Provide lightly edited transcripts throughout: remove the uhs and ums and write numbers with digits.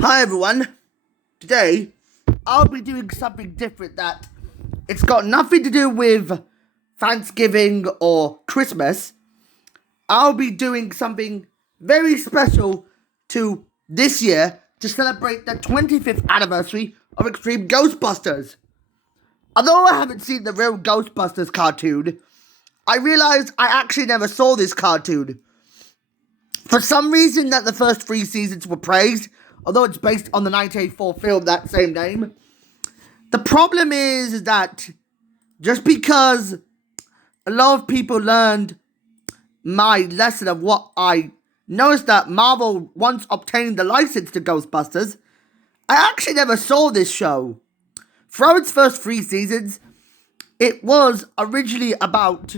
Hi everyone, today I'll be doing something different that it's got nothing to do with Thanksgiving or Christmas. I'll be doing something very special to this year to celebrate the 25th anniversary of Extreme Ghostbusters. Although I haven't seen the real Ghostbusters cartoon, I realized I actually never saw this cartoon. For some reason that the first 3 seasons were praised, although it's based on the 1984 film that same name. The problem is that just because a lot of people learned my lesson of what I noticed that Marvel once obtained the license to Ghostbusters, I actually never saw this show. For its first 3 seasons, it was originally about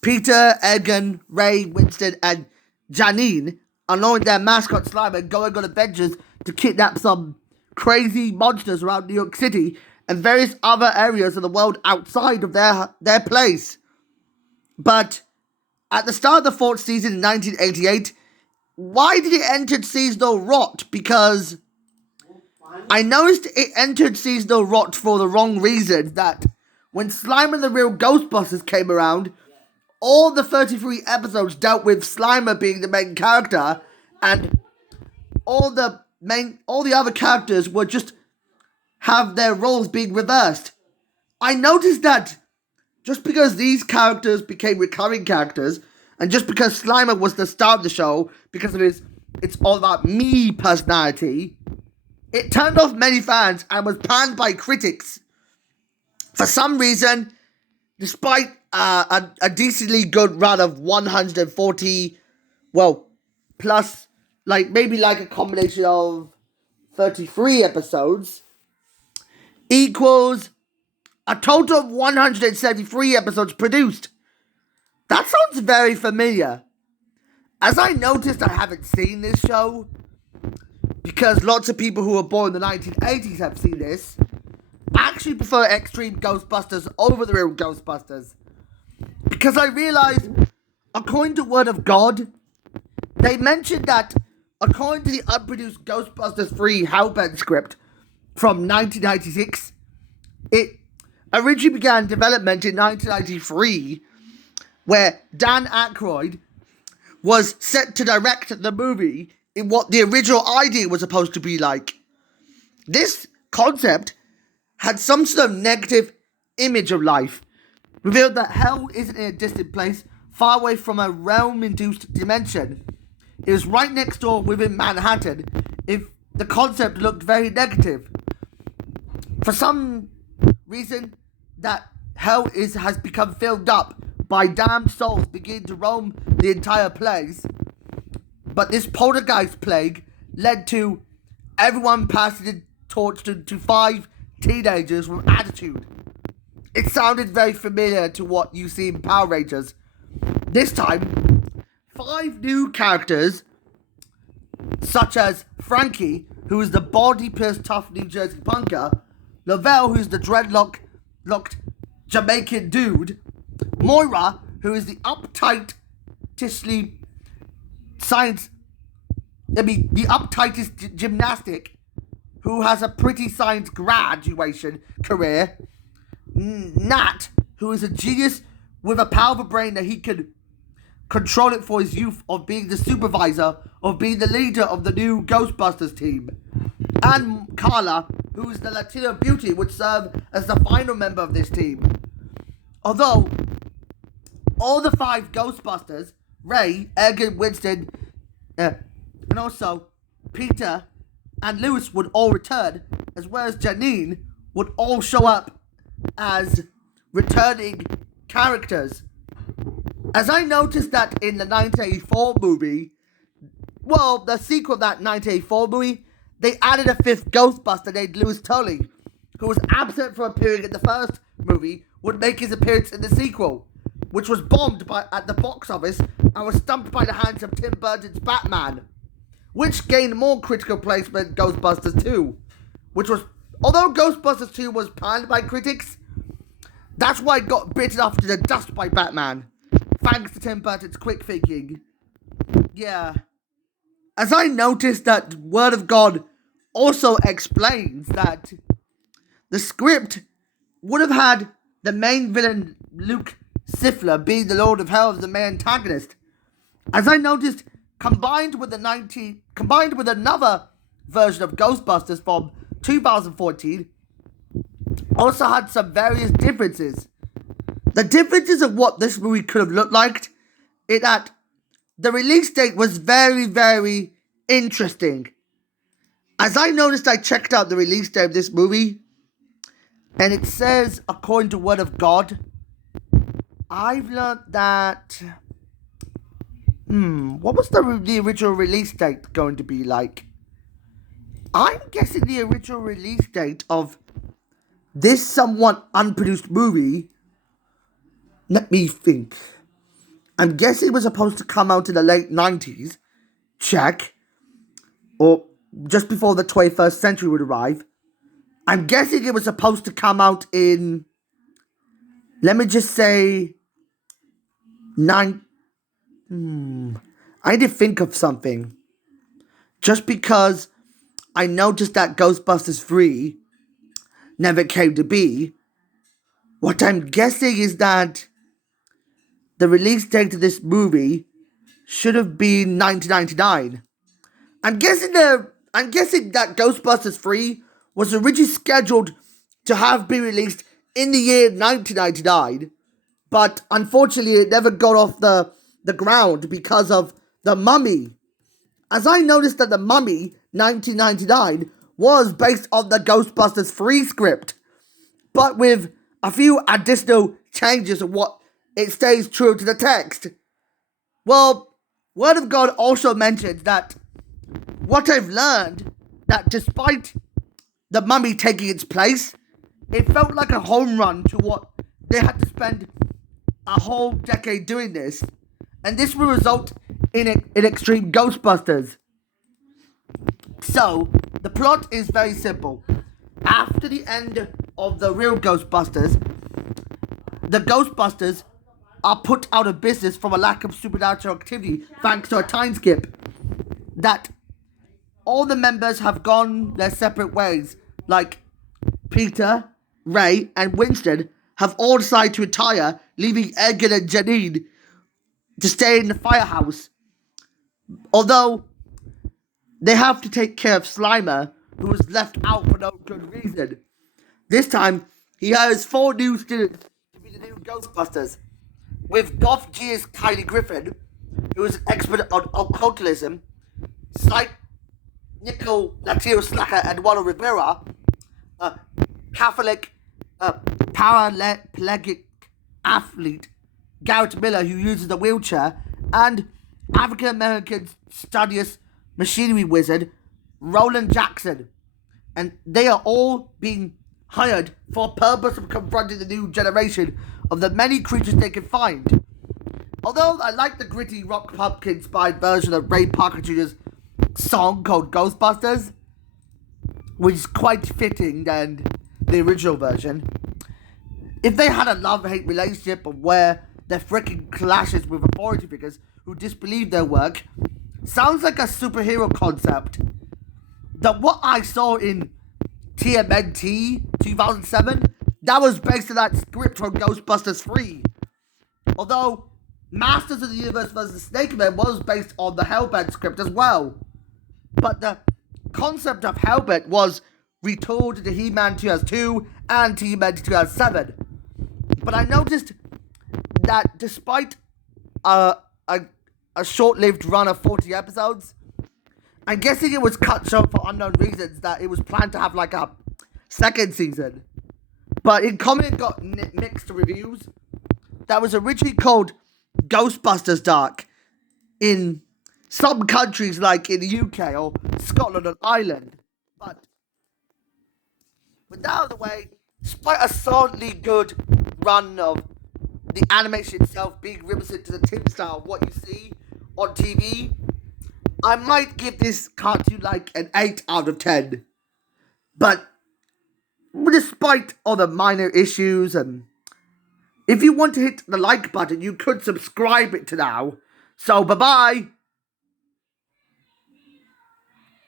Peter, Egan, Ray, Winston, and Janine, along with their mascot Slimer, going on adventures to kidnap some crazy monsters around New York City and various other areas of the world outside of their place. But at the start of the 4th season in 1988, why did it enter seasonal rot? Because I noticed it entered seasonal rot for the wrong reason, that when Slimer and the Real Ghostbusters came around, all the 33 episodes dealt with Slimer being the main character, and all the other characters would just have their roles being reversed. I noticed that just because these characters became recurring characters, and just because Slimer was the star of the show because of his "it's all about me" personality, it turned off many fans and was panned by critics. For some reason, despite a decently good run of 140, plus, maybe a combination of 33 episodes, equals a total of 173 episodes produced. That sounds very familiar. As I noticed, I haven't seen this show, because lots of people who were born in the 1980s have seen this. I actually prefer Extreme Ghostbusters over the Real Ghostbusters, because I realized, according to Word of God, they mentioned that according to the Unproduced Ghostbusters III Hellbent Script from 1996, it originally began development in 1993, where Dan Aykroyd was set to direct the movie in what the original idea was supposed to be like. This concept had some sort of negative image of life, revealed that hell isn't in a distant place far away from a realm-induced dimension. It was right next door within Manhattan. If the concept looked very negative. For some reason, that hell has become filled up by damned souls beginning to roam the entire place. But this poltergeist plague led to everyone passing the torch to 5 teenagers with attitude. It sounded very familiar to what you see in Power Rangers. This time, 5 new characters, such as Frankie, who is the body-pierced tough New Jersey punker, Lavelle, who's the dreadlocked Jamaican dude, Moira, who is the uptightest gymnastic, who has a pretty science graduation career, Nat, who is a genius with a powerful brain that he could control it for his youth of being the supervisor, of being the leader of the new Ghostbusters team, and Carla, who is the Latino beauty, would serve as the final member of this team. Although all the 5 Ghostbusters, Ray, Egan, Winston, and also Peter and Lewis would all return, as well as Janine, would all show up as returning characters. As I noticed that in the 1984 movie, the sequel of that 1984 movie, they added a 5th Ghostbuster named Louis Tully, who was absent for a period in the first movie, would make his appearance in the sequel, which was bombed at the box office and was stumped by the hands of Tim Burton's Batman, which gained more critical placement than Ghostbusters 2, although Ghostbusters 2 was panned by critics, that's why it got bitten off to the dust by Batman, thanks to Tim Burton's quick thinking. Yeah. as I noticed that Word of God also explains that the script would have had the main villain Luke Sifler being the Lord of Hell as the main antagonist. As I noticed, combined with another version of Ghostbusters from 2014, also had some various differences. The differences of what this movie could have looked like is that the release date was very, very interesting. As I noticed, I checked out the release date of this movie, and it says, according to Word of God, I've learned that... what was the original release date going to be like? I'm guessing the original release date of this somewhat unproduced movie... Let me think. I'm guessing it was supposed to come out in the late 90s. Check. Or just before the 21st century would arrive. I'm guessing it was supposed to come out in... Let me just say... I need to think of something. Just because I noticed that Ghostbusters 3 never came to be. What I'm guessing is that the release date of this movie should have been 1999. I'm guessing that Ghostbusters 3 was originally scheduled to have been released in the year 1999, but unfortunately it never got off the ground because of The Mummy. As I noticed that The Mummy 1999 was based on the Ghostbusters 3 script, but with a few additional changes of what it stays true to the text. Well, Word of God also mentioned that what I've learned, that despite The Mummy taking its place, it felt like a home run to what they had to spend a whole decade doing this, and this will result in Extreme Ghostbusters. So, the plot is very simple. After the end of the real Ghostbusters, the Ghostbusters are put out of business from a lack of supernatural activity thanks to a time skip. That all the members have gone their separate ways, like Peter, Ray, and Winston have all decided to retire, leaving Egan and Janine to stay in the firehouse. Although they have to take care of Slimer, who was left out for no good reason. This time, he hires 4 new students to be the new Ghostbusters, with Goth Gear's Kylie Griffin, who is an expert on occultism, Nickel Latino Slacker Eduardo Rivera, Catholic paraplegic athlete Garrett Miller, who uses a wheelchair, and African American studious machinery wizard Roland Jackson. And they are all being hired for the purpose of confronting the new generation of the many creatures they can find. Although I like the gritty rock pumpkin inspired version of Ray Parker Jr.'s song called Ghostbusters, which is quite fitting than the original version. If they had a love-hate relationship of where their freaking clashes with authority figures who disbelieve their work, sounds like a superhero concept. That what I saw in TMNT 2007, that was based on that script from Ghostbusters 3. Although Masters of the Universe vs. Snake Man was based on the Hellbent script as well. But the concept of Hellbent was retooled into He-Man 2002 and TMNT 2007. But I noticed that despite a short-lived run of 40 episodes, I'm guessing it was cut short for unknown reasons, that it was planned to have like a second season. But in common it got mixed reviews. That was originally called Ghostbusters Dark in some countries like in the UK or Scotland or Ireland. But with that out of the way, despite a solidly good run of the animation itself being reminiscent to the Tim style of what you see on TV, I might give this cartoon like an 8 out of 10. But despite all the minor issues, and if you want to hit the like button, you could subscribe it to now. So bye bye.